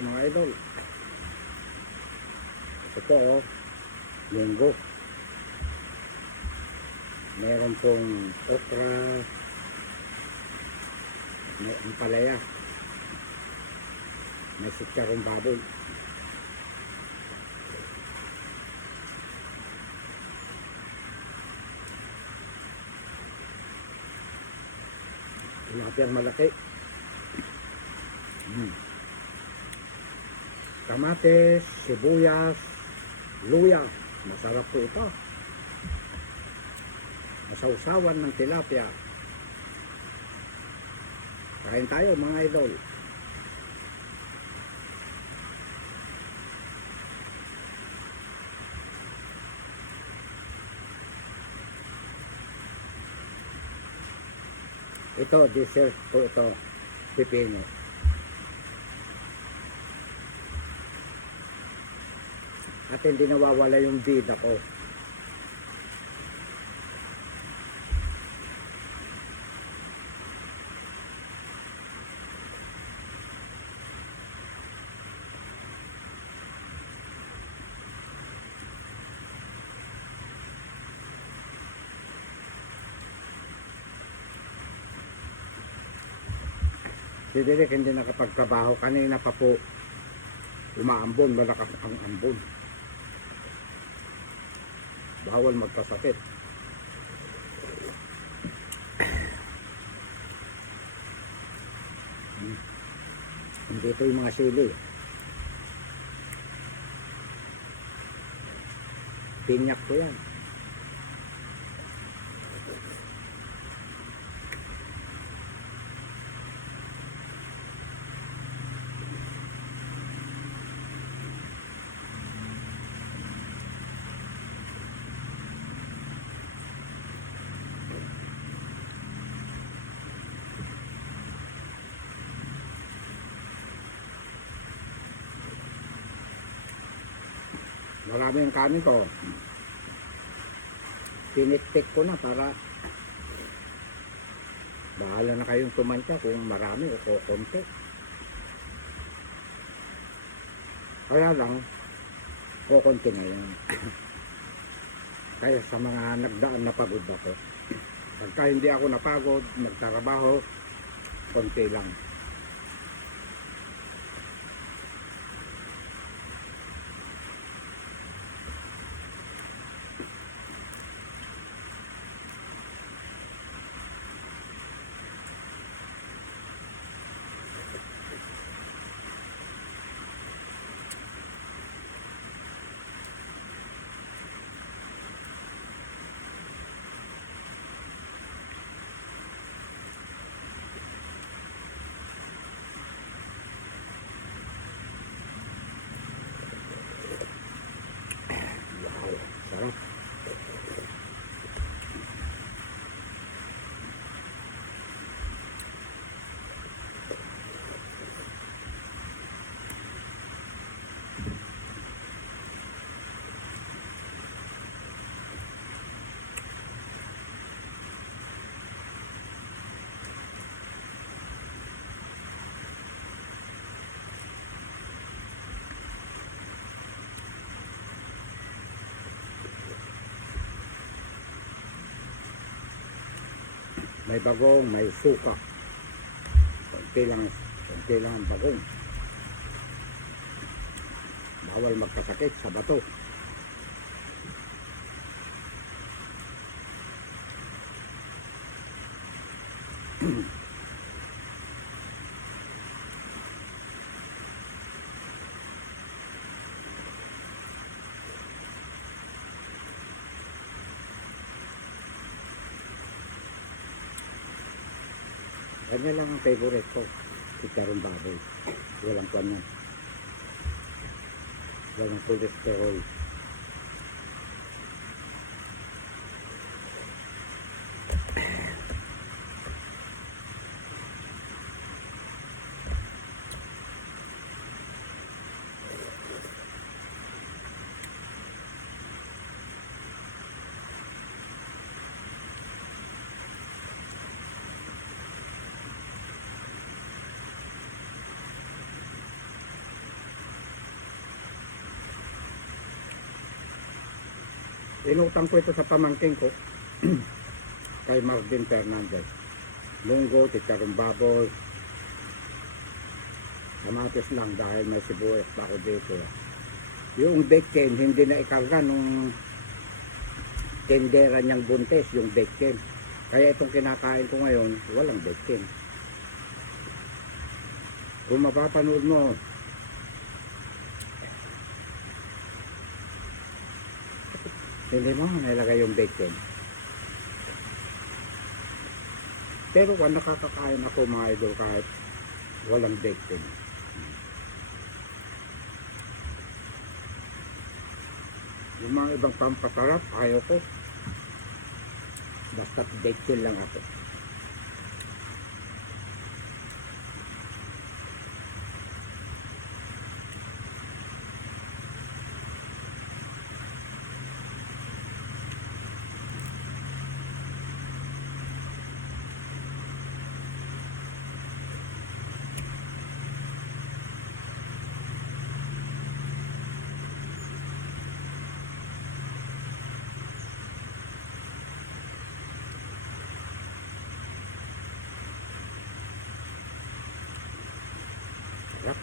mga idol. Ito po oh, munggo. Meron pong okra, may ampalaya, may sitsarong baboy. Tilapiyang malaki. Kamatis, sibuyas, luya. Masarap po ito. Masausawan ng tilapia. Kain tayo mga idol. Ito, dessert po ito. Pipino. At hindi nawawala yung bida ko. Si Derek hindi nakapagtrabaho. Kanina pa po umaambon. Malakas ang ambon. Bawal magkasakit. Dito yung mga sili. Pinyak ko yan. Marami yung kanin ko. Tinitik ko na para bahala na kayong tumantya kung marami o konti. Kaya lang konti na yan. Kaya sa mga nagdaan na pagod ako. Pagka hindi ako napagod, nagtrabaho, konti lang. Sarap. May bagong, may suka. Konti lang ang bagong. Bawal magkasakit sa bato. Ganyan lang ang favorite ko. Chicharron baboy. Walang kwan yan. Walang cholesterol. Inutang ko ito sa pamangking ko. Kay Marvin Fernandez. Munggo, chicharong baboy. Kamatis lang dahil may sibuyas pa ako dito. Yung bacon, hindi na ikarga nung tendera niyang buntes, yung bacon. Kaya itong kinakain ko ngayon, walang bacon. Kung mapapanood mo, hindi mo nilagay yung bacon. Pero kung nakakakain ako mga idol kahit walang bacon. Yung mga ibang pampasarap, ayaw ko. Basta bacon lang ako. Sarap.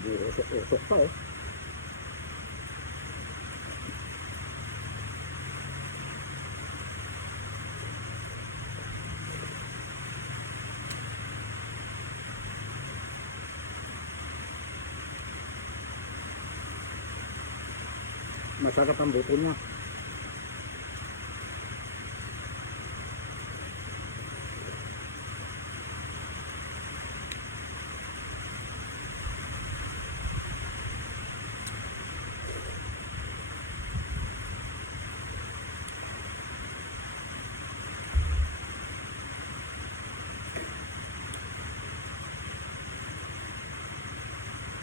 Di usok-usok pa eh. Masarap ang buto niya.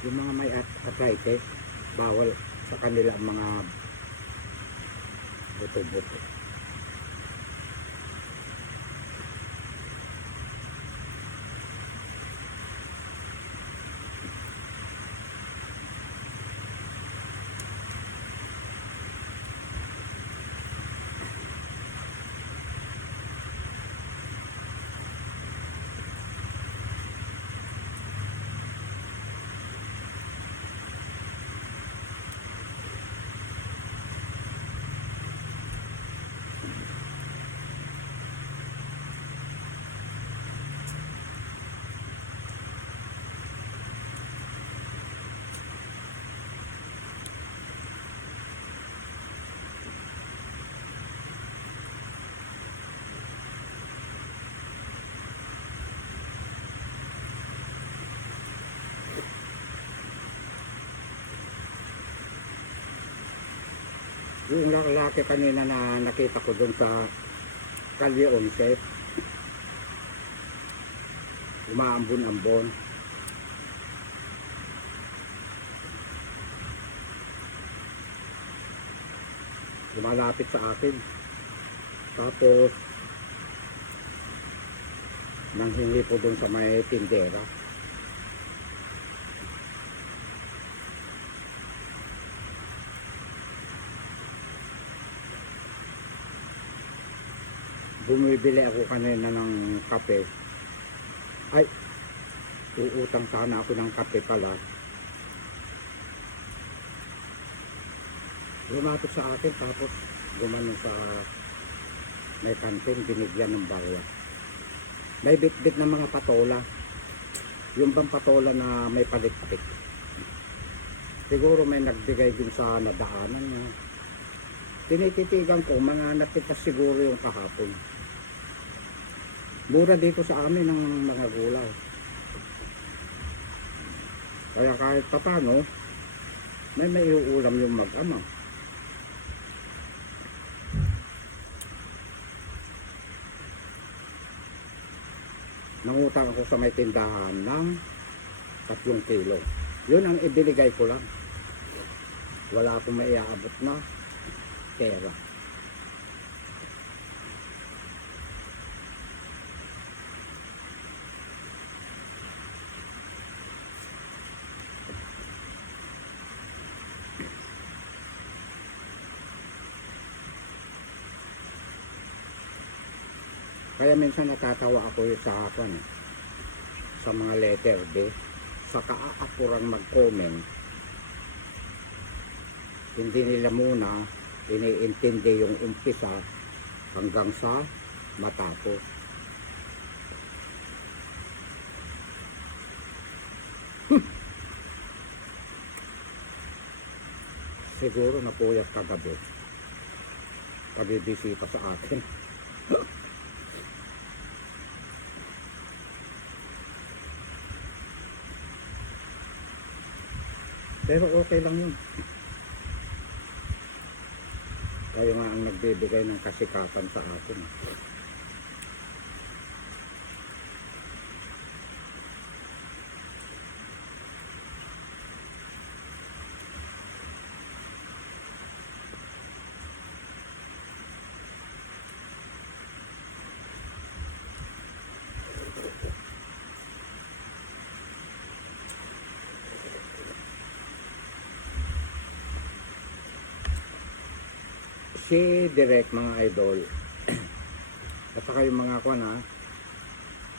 Yung mga may arthritis, bawal sa kanila ang mga buto-buto. Yung lalaki kanina na nakita ko doon sa Kalye 11, umaambon-ambon. Lumalapit sa akin. Tapos nanghingi po doon sa may tindera. Bumibili ako kanina ng kape. Ay, uutang sana ako ng kape pala. Lumapit sa akin tapos gumano sa may kantin, binigyan ng barya. May bit-bit na mga patola. Yung bang patola na may palit-palit. Siguro may nagbigay din sa nadaanan niya. Tinititigan ko, mga napitas siguro yung kahapon. Mura dito sa amin ng mga gulay. Kaya kahit papano, may iuulam yung mag-ama. Nangutang ako sa may tindahan ng 3 kilo. Yun ang ibinigay ko lang. Wala akong maiaabot na pera. Kaya minsan natatawa ako sa mga letter B, sa kaapurang mag-comment, hindi nila muna iniintindi yung umpisa hanggang sa matapos. Siguro napuyat kagabi pabibisita sa akin. Pero okay lang yun. Kayo nga ang nagbibigay ng kasikatan sa akin. Si Direk, mga idol, at saka yung mga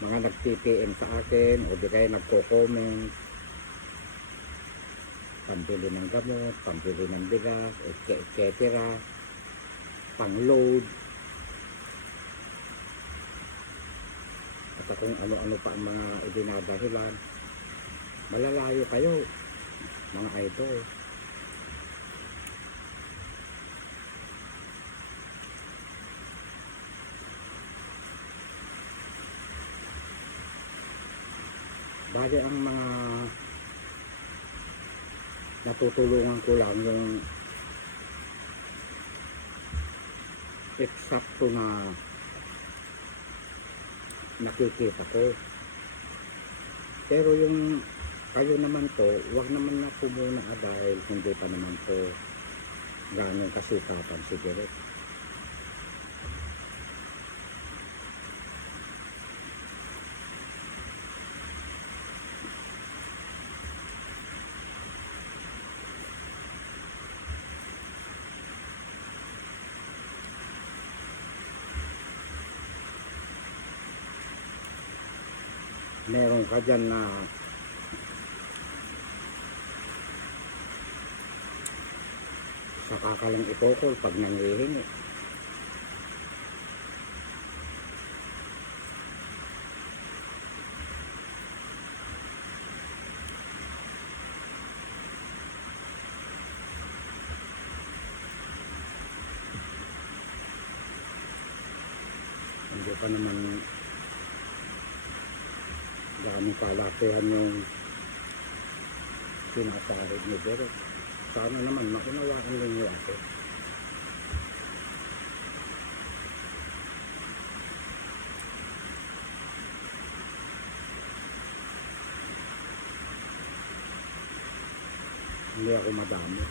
mga nag-TPM sa akin o di kaya nagko-comment, pambili ng gamot, pambili ng bigas, etc., pang-load, at kung ano-ano pa ang mga idinadahilan. Malalayo kayo, mga idol. Bali ang mga natutulungan ko lang yung eksakto na nakikita ko. Pero yung kayo naman po, wag naman na po muna dahil hindi pa naman po ganong kasukatan si Direk. Meron ka dyan na saka ka lang ipokol pag nangihingi. Hindi pa naman daming kalakihan yung sinasahid ni Direk. Sana naman maunawaan ninyo ako. Hindi ako madami.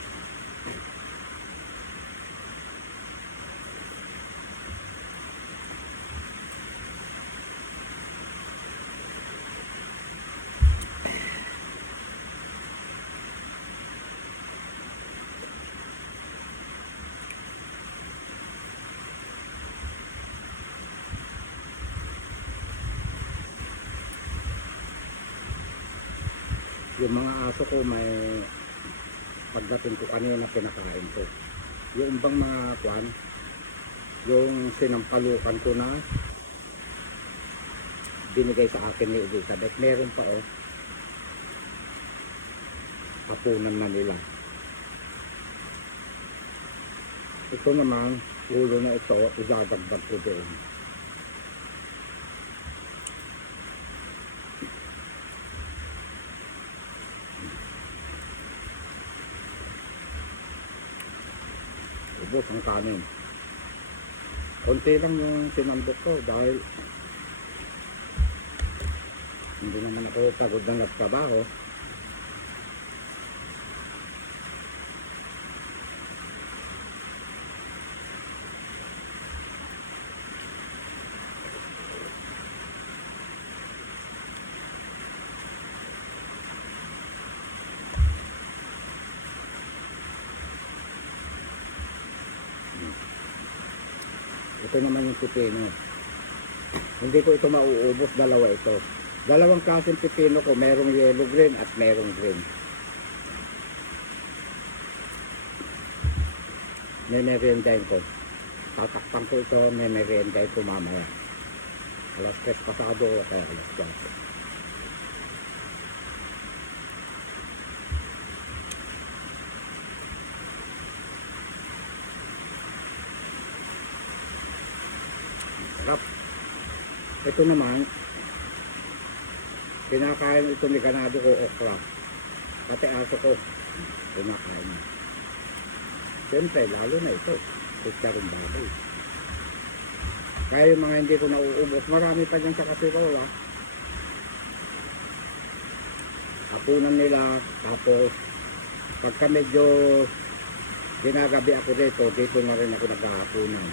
Yung mga aso ko may pagdating ko kanina pinakain ko. Yung bang mga yung sinampalukan ko na binigay sa akin ni Elizabeth, meron pa hapunan na nila. Ito naman, ulo na ito, idadagdag ko doon. ubos ang kanin. Konti lang yung sinandok ko dahil hindi naman ako pagod na nagtrabaho. Ito naman yung pipino. Hindi ko ito mauubos, dalawa ito. Dalawang klaseng pipino ko, merong yellow green at merong green. Memeryendahin ko. Tatakpan ko ito, memeryendahin ko mamaya. Alas 3 pasado o kaya alas 4. Sarap. Ito naman, kinakain ito ni ganado ko okra. Pati aso ko, kinakain. Siyempre, lalo na ito. Pizza rin baboy. Kaya yung mga hindi ko nauubos, marami pa dyan sa kasirola. Hapunan nila, tapos pagka medyo ginagabi ako dito na rin ako naghahapunan.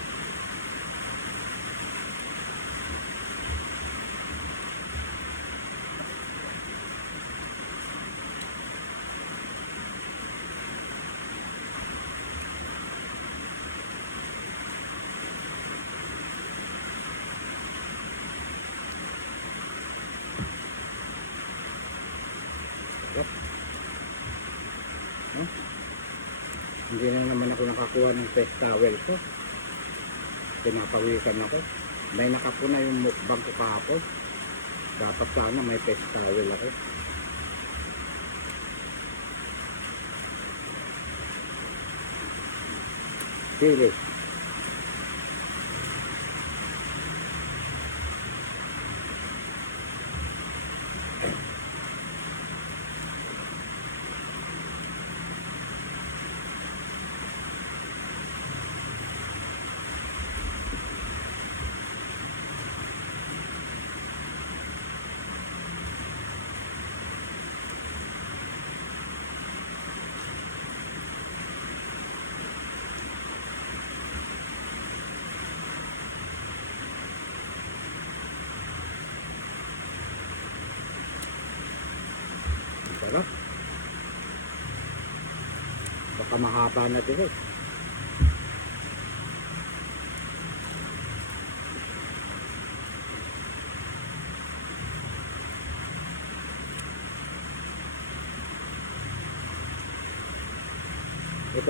Hindi na naman ako nakakuha ng face towel ko. Pinapawisan ako. May nakapuna yung mukbang ko kahapon. Dapat sana may face towel ako. Sili. Sarap. Baka mahaba na din. Ito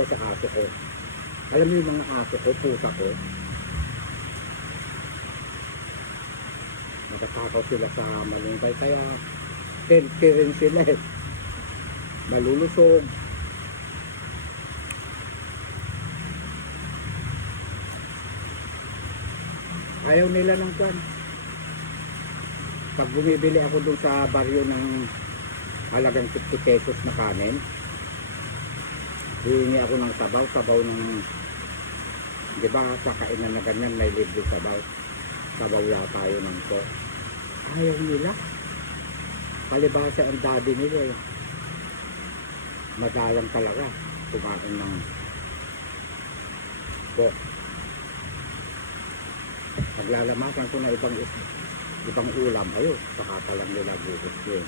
sa aso ko. Alam mo yung mga aso ko, pusa ko. Nakatakaw sila sa malunggay. Kaya tente rin sila eh. Malulusog. Ayaw nila ng kwan. Pag bumibili ako dun sa baryo ng halagang 50 pesos na kanin, hihingi ako ng sabaw ng, di ba sa kainan na ganyan may libre sabaw. Sabaw yata tayo ng ko. Ayaw nila. Palibasa ang daddy nila eh. Madalang talaga kumain ng pork. Paglalamasan ko na ibang ulam, ayo, saka pa lang nila gusto yun.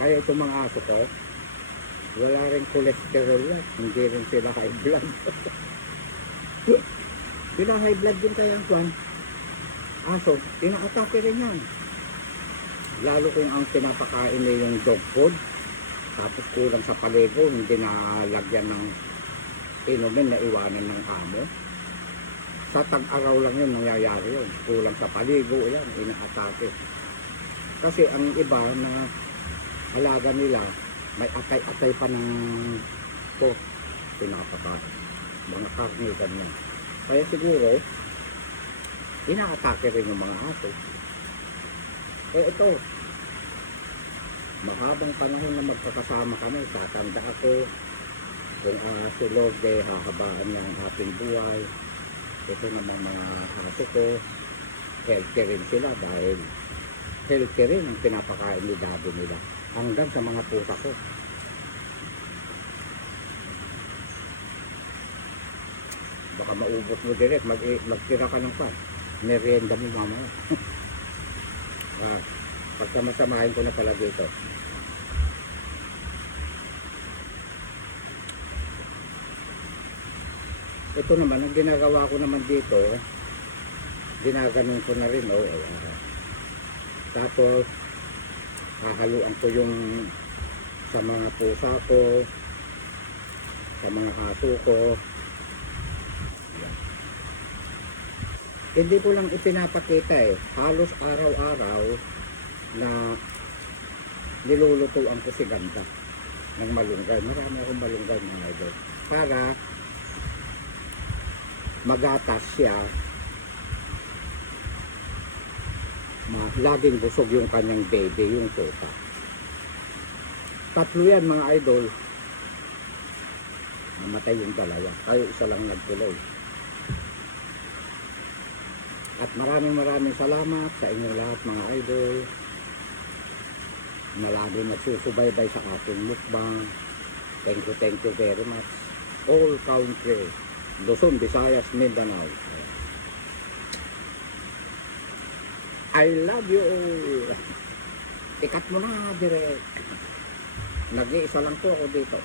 Kaya itong mga aso ko, wala rin cholesterol yan, hindi rin sila high blood. Sila high blood din kaya ang kwan. Aso, inaatake rin yan. Lalo kung ang pinapakain na yung dog food, tapos kulang sa paligo, hindi nalagyan ng inumin na iwanan ng amo. Sa tag-araw lang yun nangyayari yun. Kulang sa paligo, yan, inaatake. Kasi ang iba na alaga nila, may atay-atay pa ng pork, pinapakain. Mga karne, ganyan. Kaya siguro, inaatake rin yung mga aso. Eh ito, mahabang panahon na magkakasama kami, tatanda ako, Kung aso Lord, hahabaan niya ang ating buhay. Ito naman mga aso ko, healthy rin sila dahil healthy rin ang pinapakain ni daddy nila. Hanggang sa mga pusa ko. Baka maubos mo direct, magtira ka ng pan. Merienda mo mamaya. Pagkamasamahin ko na pala dito. Ito naman, ang ginagawa ko naman dito, ginaganon ko na rin. Tapos, hahaluan ko yung sa mga pusa ko, sa mga aso ko. Hindi ko lang ipinapakita halos araw-araw na nilulutuan ko si Ganda ng malunggay. Marami akong malunggay mga idol. Para magatas siya, laging busog yung kanyang baby, yung tuta. Tatlo yan mga idol. Namatay yung dalawa. Kayo isa lang nagtuloy. At maraming salamat sa inyong lahat mga idol na lagi nagsusubaybay sa ating mukbang. Thank you very much. All country, Luzon, Visayas, Mindanao. I love you all. Ikat mo na direct. Nag-iisa lang po ako dito.